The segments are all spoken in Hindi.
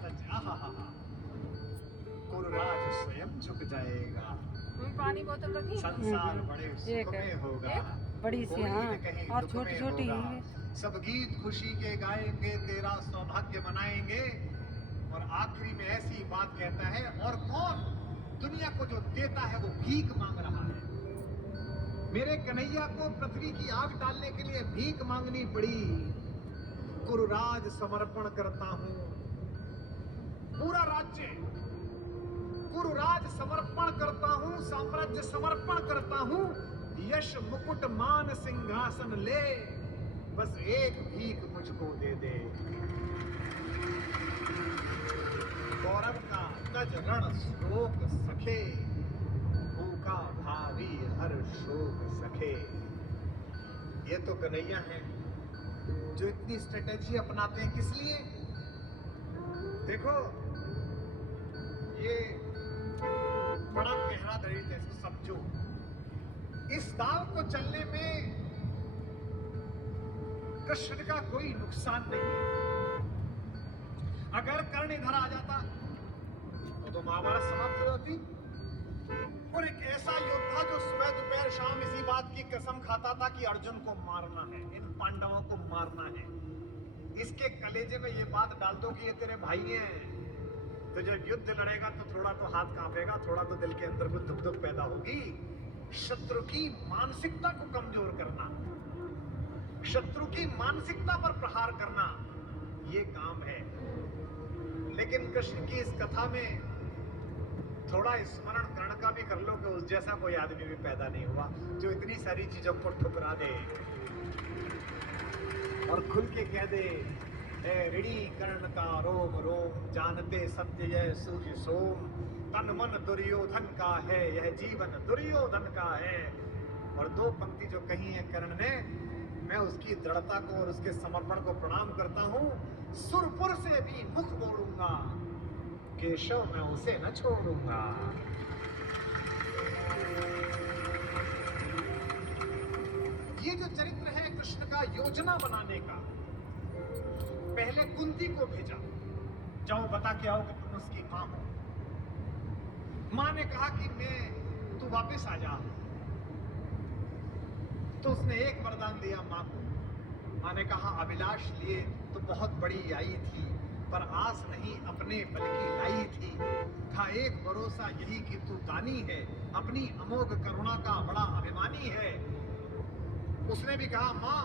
सच आहा कुरुराज स्वयं झुक जाएगा, पानी बोतल रखी संसार बड़े सुख में होगा, बड़ी सी हाँ और छोटी छोटी सब गीत खुशी के गाएंगे, तेरा सौभाग्य मनाएंगे। और आखिरी में ऐसी बात कहता है, और कौन दुनिया को जो देता है वो भीख मांग रहा है। मेरे कन्हैया को पृथ्वी की आग डालने के लिए भीख मांगनी पड़ी। कुरुराज समर्पण करता हूं, पूरा राज्य कुरुराज समर्पण करता हूं, साम्राज्य समर्पण करता हूं, यश मुकुट मान सिंहासन ले, बस एक भीख मुझको दे दे। गौरव का तज रण श्लोक सखे, भूखा भावी हर शोक सखे। ये तो कन्हैया है जो इतनी स्ट्रेटेजी अपनाते हैं। किस लिए? देखो ये बड़ा गहरा दरिद्र है, इसको समझो। इस दाव को चलने में कृष्ण का कोई नुकसान नहीं है। अगर कर्ण इधर आ जाता तो महाभारत समाप्त हो जाती। और एक ऐसा योद्धा जो सुबह दोपहर शाम इसी बात की कसम खाता था कि अर्जुन को मारना है, इन पांडवों को मारना है, इसके कलेजे में ये बात डाल दो कि ये तेरे भाई हैं, तो जब युद्ध लड़ेगा तो थोड़ा तो हाथ कांपेगा, थोड़ा तो दिल के अंदर कुछ दुख दुख पैदा होगी। शत्रु की मानसिकता को कमजोर करना, शत्रु की मानसिकता पर प्रहार करना, ये काम है। लेकिन कृष्ण की इस कथा में थोड़ा स्मरण कर्ण का भी कर लो कि उस जैसा कोई आदमी भी पैदा नहीं हुआ जो इतनी सारी चीजों को ठुकरा दे और खुल के कह दे, ऋणी कर्ण का रोम रोम, जानते सत्य यह सूर्य सोम, तन मन दुर्योधन का है, यह जीवन दुर्योधन का है। और दो पंक्ति जो कही है कर्ण ने, मैं उसकी दृढ़ता को और उसके समर्पण को प्रणाम करता हूं। सुरपुर से भी मुख मोड़ूंगा, केशव मैं उसे न छोड़ूंगा। ये जो चरित्र है कृष्ण का योजना बनाने का, पहले कुंती को भेजा, जाओ बता के आओ कि तुम उसकी मां हो। मां ने कहा कि मैं तू वापस आ जा, तो उसने एक वरदान दिया मां को। मां ने कहा अभिलाष लिए तो बहुत बड़ी आई थी, पर आस नहीं अपने बल की लाई थी, था एक भरोसा यही कि तू दानी है, अपनी अमोघ करुणा का बड़ा अभिमानी है। उसने भी कहा मां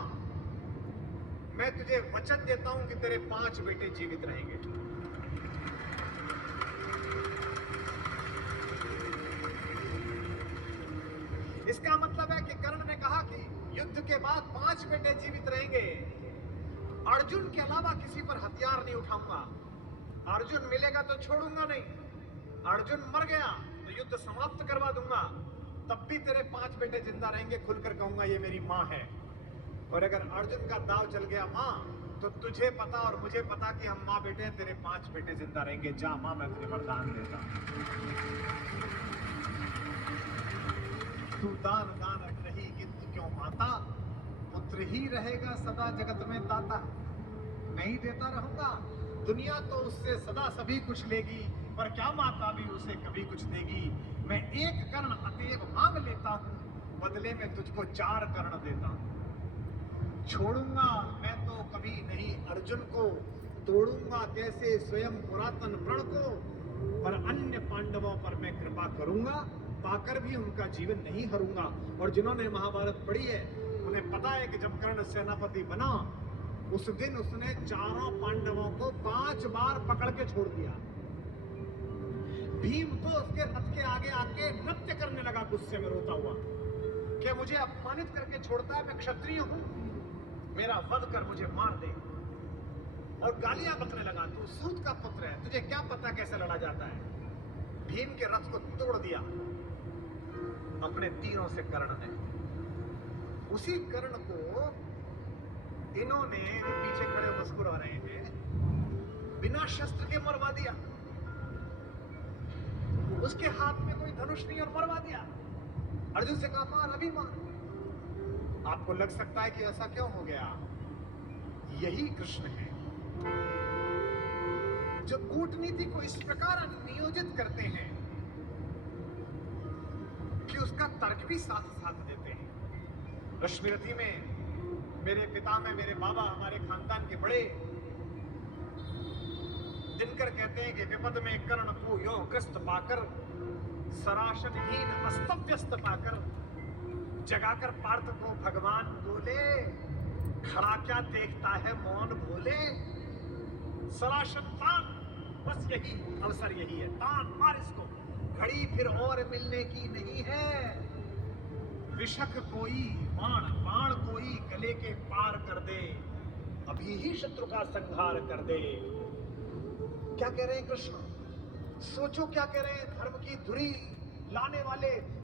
मैं तुझे वचन देता हूं कि तेरे 5 बेटे जीवित रहेंगे। इसका मतलब है कि कर्ण ने कहा कि युद्ध के बाद 5 बेटे जीवित रहेंगे, अर्जुन के अलावा किसी पर हथियार नहीं उठाऊंगा, अर्जुन मिलेगा तो छोड़ूंगा नहीं, अर्जुन मर गया तो युद्ध समाप्त करवा दूंगा, तब भी तेरे 5 बेटे जिंदा रहेंगे, खुलकर कहूंगा ये मेरी मां है। और अगर अर्जुन का दाव चल गया मां, तो तुझे पता और मुझे पता कि हम मां बेटे हैं, तेरे 5 बेटे जिंदा रहेंगे। जा मां मैं तुझे वरदान देता हूं, तू दान दान रही किंतु क्यों माता, पुत्र ही रहेगा सदा जगत में ताता। मैं ही देता रहूंगा, दुनिया तो उससे सदा सभी कुछ लेगी, पर क्या माता भी उसे कभी कुछ देगी। मैं एक कर्ण अतएव मांग लेता हूं, बदले में तुझको 4 कर्ण देता हूं। छोड़ूंगा मैं तो कभी नहीं अर्जुन को, तोड़ूंगा कैसे स्वयं पुरातन प्रण को, पर अन्य पांडवों पर मैं कृपा करूंगा, पाकर भी उनका जीवन नहीं हरूंगा। और जिन्होंने महाभारत पढ़ी है उन्हें पता है कि जब कर्ण सेनापति बना उस दिन उसने 4 पांडवों को 5 बार पकड़ के छोड़ दिया। भीम तो उसके रथ के आगे आके नृत्य करने लगा गुस्से में रोता हुआ, क्या मुझे अपमानित करके छोड़ता है, मैं क्षत्रिय हूं, मेरा वध कर मुझे मार दे। और गालियां बकने लगा, तू सूत का पुत्र है, तुझे क्या पता कैसे लड़ा जाता है। भीम के रथ को तोड़ दिया अपने तीरों से कर्ण ने। उसी कर्ण को इन्होंने पीछे खड़े मुस्कुरा रहे हैं, बिना शस्त्र के मरवा दिया, उसके हाथ में कोई धनुष नहीं और मरवा दिया। अर्जुन से कहा मार अभी मार। आपको लग सकता है कि ऐसा क्यों हो गया, यही कृष्ण है। जो कूटनीति को इस प्रकार नियोजित करते हैं कि उसका तर्क भी साथ साथ देते हैं। रश्मिरथी में मेरे पिता में मेरे बाबा हमारे खानदान के बड़े दिनकर कहते हैं कि विपद में कर्ण को यो ग्रस्त पाकर सराशनहीन अस्त व्यस्त पाकर जगाकर पार्थ को भगवान बोले, खड़ा क्या देखता है मौन भोले। सराशन तान, बस यही अवसर यही है, तान मार इसको, घड़ी फिर और मिलने की नहीं है। विषक कोई बाण बाण कोई गले के पार कर दे, अभी ही शत्रु का संहार कर दे। क्या कह रहे हैं कृष्ण? सोचो क्या कह रहे हैं। धर्म की धुरी लाने वाले